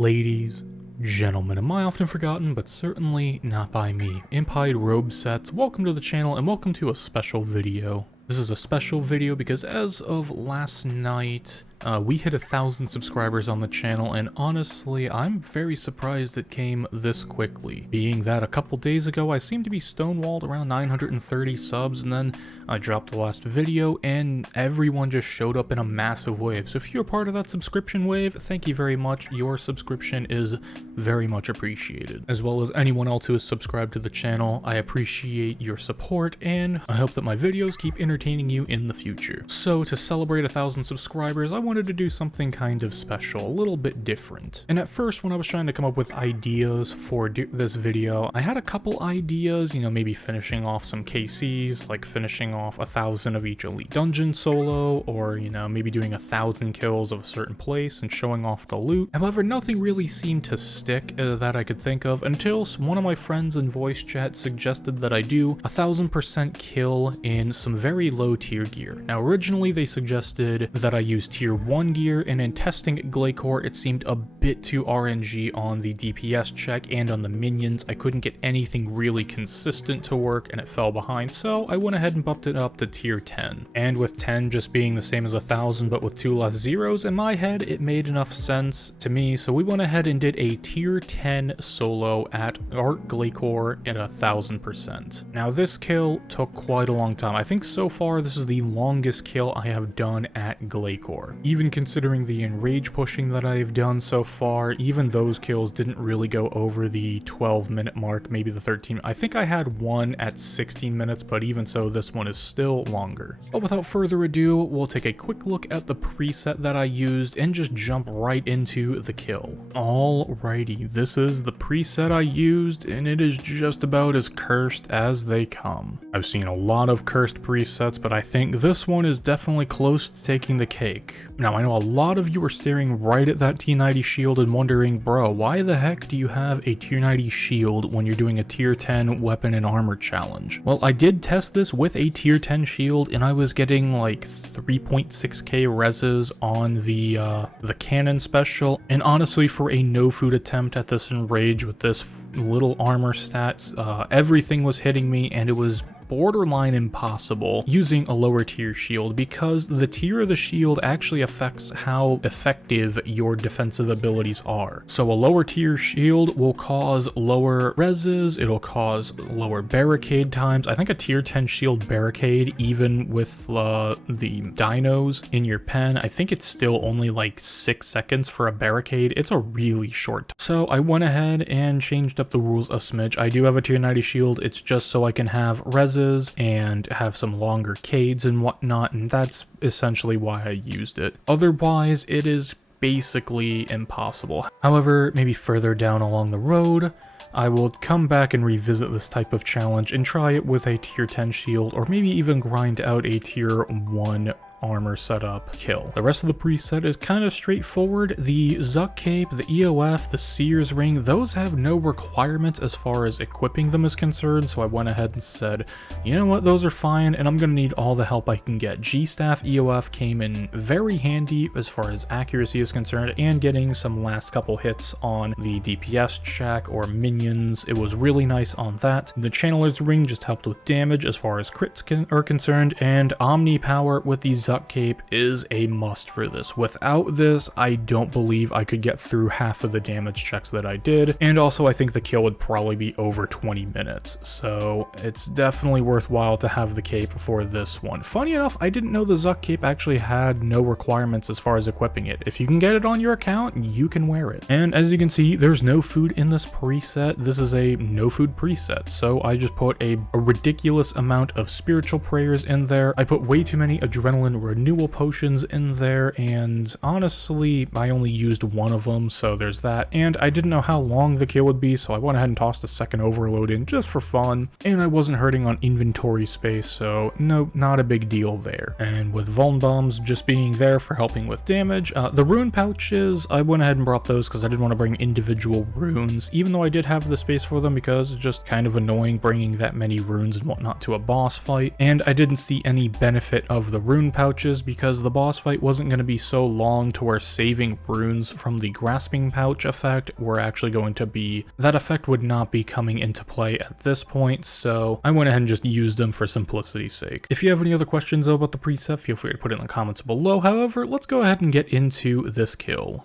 Ladies, gentlemen, and my often forgotten, but certainly not by me, impied robe sets, welcome to the channel and welcome to a special video. This is a special video because as of last night, we hit 1,000 subscribers on the channel, and honestly, I'm very surprised it came this quickly. Being that a couple days ago, I seemed to be stonewalled around 930 subs, and then I dropped the last video, and everyone just showed up in a massive wave. So if you're part of that subscription wave, thank you very much. Your subscription is very much appreciated. As well as anyone else who is subscribed to the channel, I appreciate your support, and I hope that my videos keep entertaining you in the future. So to celebrate 1,000 subscribers, I wanted to do something kind of special, a little bit different. And at first, when I was trying to come up with ideas for this video, I had a couple ideas, you know, maybe finishing off some KCs, like finishing off 1,000 of each elite dungeon solo, or, you know, maybe doing 1,000 kills of a certain place and showing off the loot. However, nothing really seemed to stick that I could think of until one of my friends in voice chat suggested that I do 1,000% kill in some very low tier gear. Now, originally they suggested that I use tier 1 gear, and in testing glacor, it seemed a bit too RNG on the DPS check and on the minions. I couldn't get anything really consistent to work, and it fell behind, so I went ahead and bumped it up to tier 10. And with 10 just being the same as 1,000 but with 2 less zeros, in my head it made enough sense to me, so we went ahead and did a tier 10 solo at Art glacor at 1,000%. Now this kill took quite a long time. I think so far this is the longest kill I have done at glacor. Even considering the enrage pushing that I've done so far, even those kills didn't really go over the 12-minute mark, maybe the 13. I think I had one at 16 minutes, but even so, this one is still longer. But without further ado, we'll take a quick look at the preset that I used and just jump right into the kill. Alrighty, this is the preset I used, and it is just about as cursed as they come. I've seen a lot of cursed presets, but I think this one is definitely close to taking the cake. Now, I know a lot of you are staring right at that tier 90 shield and wondering, bro, why the heck do you have a tier 90 shield when you're doing a tier 10 weapon and armor challenge? Well, I did test this with a tier 10 shield, and I was getting like 3.6k reses on the cannon special, and honestly, for a no food attempt at this enrage with this little armor stats, everything was hitting me, and it was borderline impossible using a lower tier shield because the tier of the shield actually affects how effective your defensive abilities are. So a lower tier shield will cause lower reses, it'll cause lower barricade times. I think a tier 10 shield barricade, even with the dinos in your pen, I think it's still only like 6 seconds for a barricade. It's a really short time. So I went ahead and changed up the rules a smidge. I do have a tier 90 shield, it's just so I can have reses and have some longer cades and whatnot, and that's essentially why I used it. Otherwise, it is basically impossible. However, maybe further down along the road, I will come back and revisit this type of challenge and try it with a tier 10 shield, or maybe even grind out a tier 1 armor setup kill. The rest of the preset is kind of straightforward. The Zuck Cape, the EOF, the Seer's Ring, those have no requirements as far as equipping them is concerned, so I went ahead and said, you know what, those are fine, and I'm gonna need all the help I can get. G-Staff EOF came in very handy as far as accuracy is concerned, and getting some last couple hits on the DPS check or minions, it was really nice on that. The Channeler's Ring just helped with damage as far as crits are concerned, and Omni Power with the Zuck Cape is a must for this. Without this, I don't believe I could get through half of the damage checks that I did, and also I think the kill would probably be over 20 minutes, so it's definitely worthwhile to have the cape for this one. Funny enough, I didn't know the Zuck Cape actually had no requirements as far as equipping it. If you can get it on your account, you can wear it. And as you can see, there's no food in this preset. This is a no food preset, so I just put a ridiculous amount of spiritual prayers in there. I put way too many adrenaline renewal potions in there, and honestly, I only used one of them, so there's that. And I didn't know how long the kill would be, so I went ahead and tossed a second overload in just for fun, and I wasn't hurting on inventory space, so no, not a big deal there. And with Vuln Bombs just being there for helping with damage, the rune pouches, I went ahead and brought those because I didn't want to bring individual runes, even though I did have the space for them, because it's just kind of annoying bringing that many runes and whatnot to a boss fight, and I didn't see any benefit of the rune pouch pouches because the boss fight wasn't going to be so long to where saving runes from the grasping pouch effect were actually going to be, that effect would not be coming into play at this point, so I went ahead and just used them for simplicity's sake. If you have any other questions though about the preset, feel free to put it in the comments below. However, let's go ahead and get into this kill.